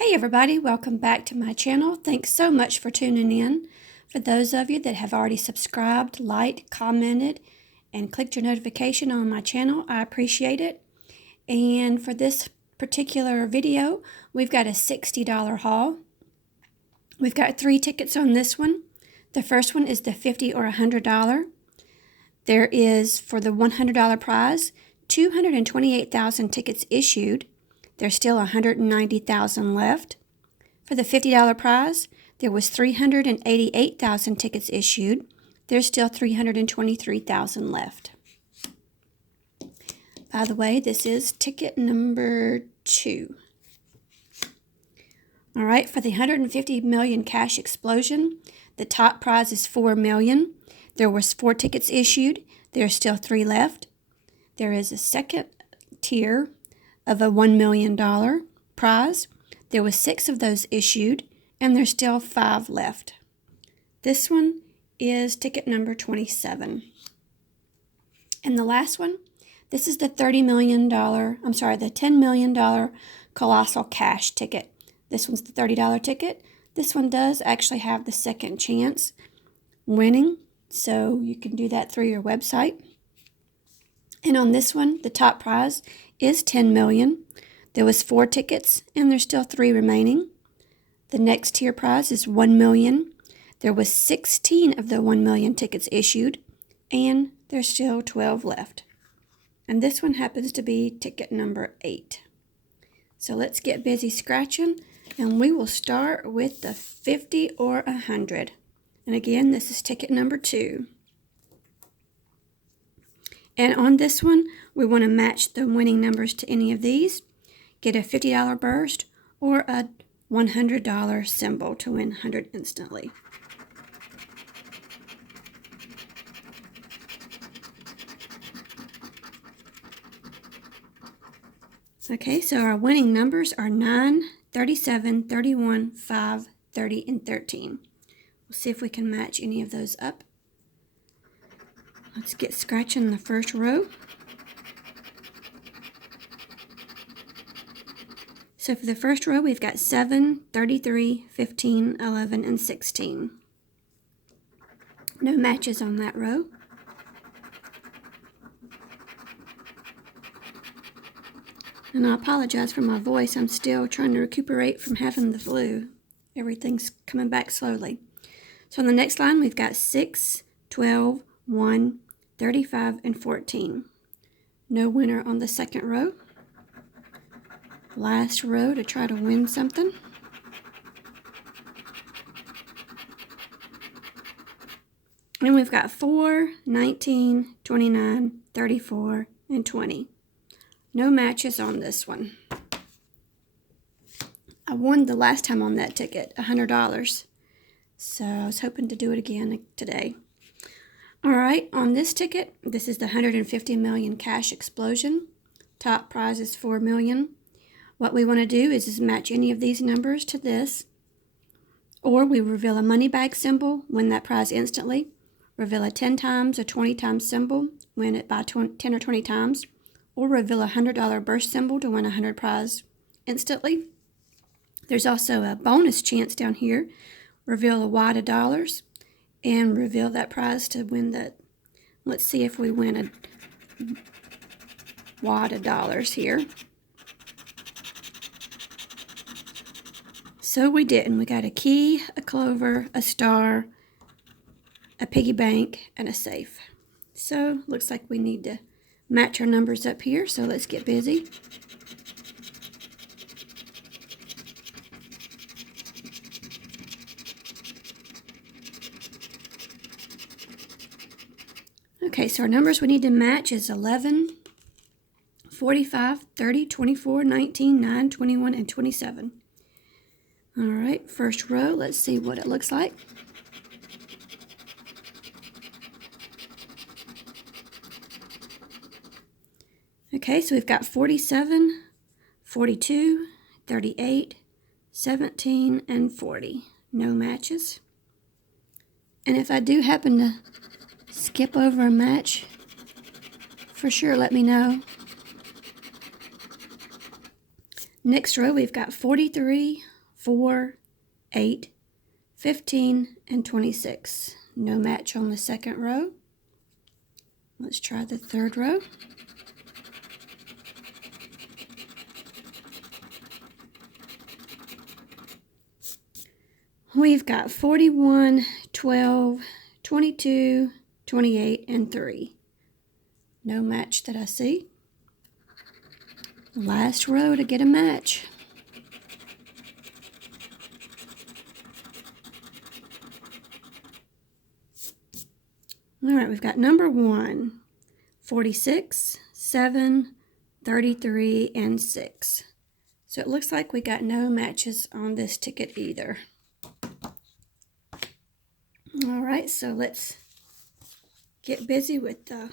Hey everybody, welcome back to my channel. Thanks so much for tuning in. For those of you that have already subscribed, liked, commented, and clicked your notification on my channel, I appreciate it. And for this particular video, we've got a $60 haul. We've got 3 tickets on this one. The first one is the $50 or $100. There is, for the $100 prize, 228,000 tickets issued. There's still 190,000 left. For the $50 prize, there was 388,000 tickets issued. There's still 323,000 left. By the way, this is ticket number 2. All right, for the 150 million cash explosion, the top prize is $4 million. There was 4 tickets issued. There's still 3 left. There is a second tier of a $1 million prize. There was 6 of those issued, and there's still 5 left. This one is ticket number 27. And the last one, this is the $10 million colossal cash ticket. This one's the $30 ticket. This one does actually have the second chance winning, so you can do that through your website. And on this one, the top prize is $10 million. There was 4 tickets, and there's still 3 remaining. The next tier prize is $1 million. There was 16 of the 1 million tickets issued, and there's still 12 left. And this one happens to be ticket number 8. So let's get busy scratching, and we will start with the 50 or 100. And again, this is ticket number 2. And on this one, we want to match the winning numbers to any of these. Get a $50 burst or a $100 symbol to win 100 instantly. Okay, so our winning numbers are 9, 37, 31, 5, 30, and 13. We'll see if we can match any of those up. Let's get scratching the first row. So for the first row, we've got 7, 33, 15, 11, and 16. No matches on that row. And I apologize for my voice. I'm still trying to recuperate from having the flu. Everything's coming back slowly. So on the next line, we've got 6, 12, 1, 35, and 14. No winner on the second row. Last row to try to win something. And we've got 4, 19, 29, 34, and 20. No matches on this one. I won the last time on that ticket, $100. So I was hoping to do it again today. All right, on this ticket, this is the 150 million cash explosion. Top prize is $4 million. What we want to do is match any of these numbers to this, or we reveal a money bag symbol, win that prize instantly. Reveal a 10 times or 20 times symbol, win it by 10 or 20 times, or reveal a $100 burst symbol to win a 100 prize instantly. There's also a bonus chance down here. Reveal a wad of dollars and reveal that prize to win that. Let's see if we win a wad of dollars here. So we didn't. We got a key, a clover, a star, a piggy bank, and a safe. So looks like we need to match our numbers up here. So let's get busy. Okay, so our numbers we need to match is 11, 45, 30, 24, 19, 9, 21, and 27. All right, first row, let's see what it looks like. Okay, so we've got 47, 42, 38, 17, and 40. No matches. And if I do happen to skip over a match, for sure let me know. Next row, we've got 43, 4, 8, 15, and 26. No match on the second row. Let's try the third row. We've got 41, 12, 22, 28, and 3. No match that I see. Last row to get a match. All right, we've got number 1, 46, 7, 33, and 6. So it looks like we got no matches on this ticket either. All right, so let's get busy with the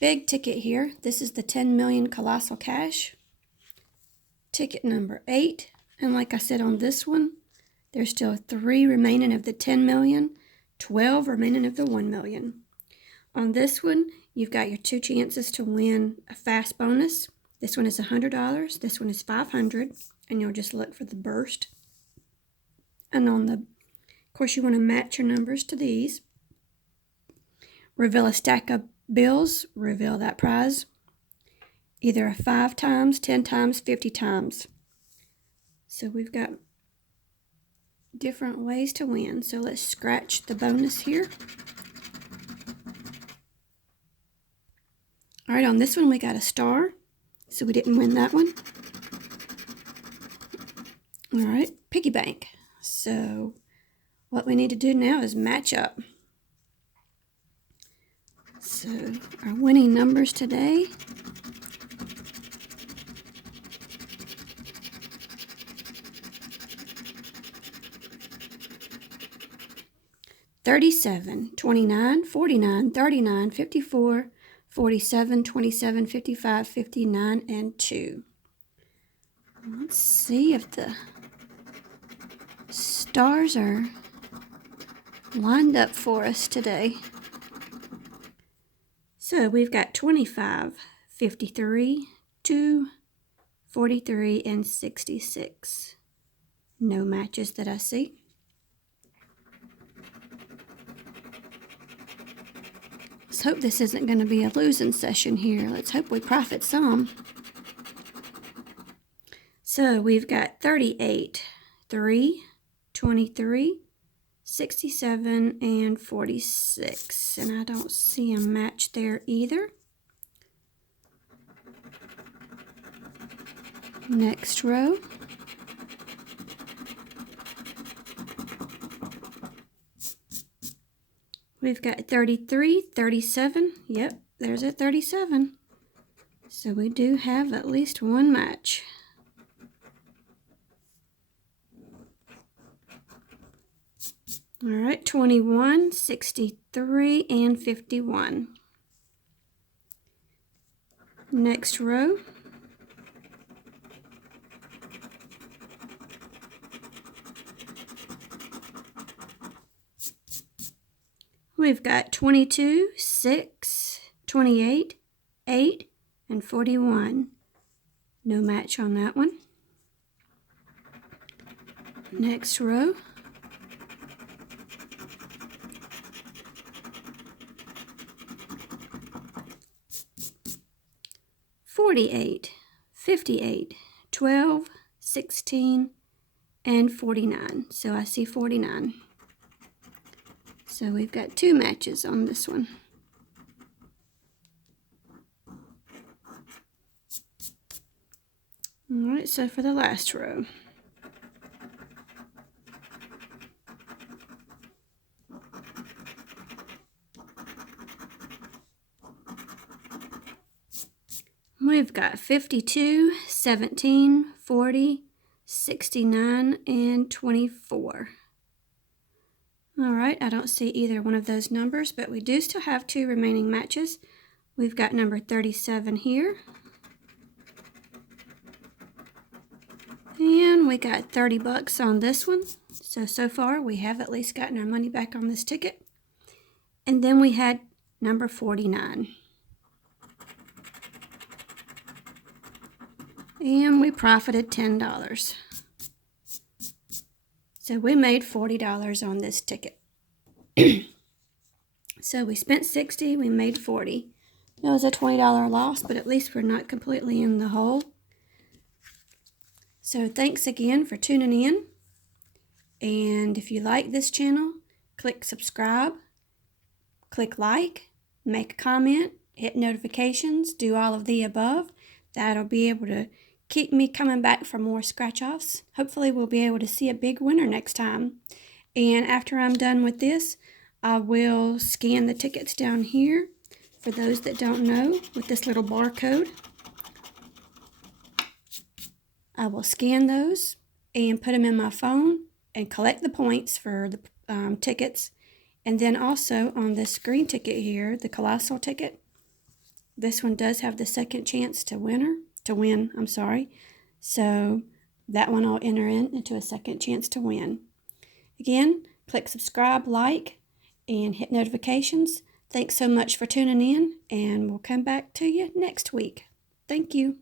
big ticket here. This is the 10 million colossal cash. Ticket number 8. And like I said on this one, there's still 3 remaining of the 10 million, 12 remaining of the 1 million. On this one, you've got your 2 chances to win a fast bonus. This one is $100, this one is $500, and you'll just look for the burst. And on the, of course, you want to match your numbers to these. Reveal a stack of bills, reveal that prize. Either 5 times, 10 times, 50 times. So we've got different ways to win. So let's scratch the bonus here. All right, on this one we got a star, so we didn't win that one. All right, piggy bank. So what we need to do now is match up. So our winning numbers today . 37, 29, 49, 39, 54, 47, 27, 55, 59, and 2. Let's see if the stars are lined up for us today. So we've got 25, 53, 2, 43, and 66. No matches that I see. Let's hope this isn't going to be a losing session here. Let's hope we profit some. So we've got 38, 3, 23, 67, and 46. And I don't see a match there either. Next row. We've got 33, 37. Yep, there's a 37. So we do have at least one match. All right, 21, 63, and 51. Next row. We've got 22, 6, 28, 8, and 41. No match on that one. Next row. $48, 58, 12, 16, and 49. So I see 49. So we've got two matches on this one. All right, so for the last row. We've got 52, 17, 40, 69, and 24. All right, I don't see either one of those numbers, but we do still have two remaining matches. We've got number 37 here. And we got 30 bucks on this one. So far we have at least gotten our money back on this ticket. And then we had number 49. And we profited $10. So we made $40 on this ticket. So we spent $60, we made $40. It was a $20 loss, but at least we're not completely in the hole. So thanks again for tuning in. And if you like this channel, click subscribe, click like, make a comment, hit notifications, do all of the above. That'll be able to keep me coming back for more scratch-offs. Hopefully we'll be able to see a big winner next time. And after I'm done with this, I will scan the tickets down here for those that don't know with this little barcode. I will scan those and put them in my phone and collect the points for the tickets. And then also on this green ticket here, the colossal ticket, this one does have the second chance to win. So that one I'll enter into a second chance to win. Again, click subscribe, like, and hit notifications. Thanks so much for tuning in, and we'll come back to you next week. Thank you.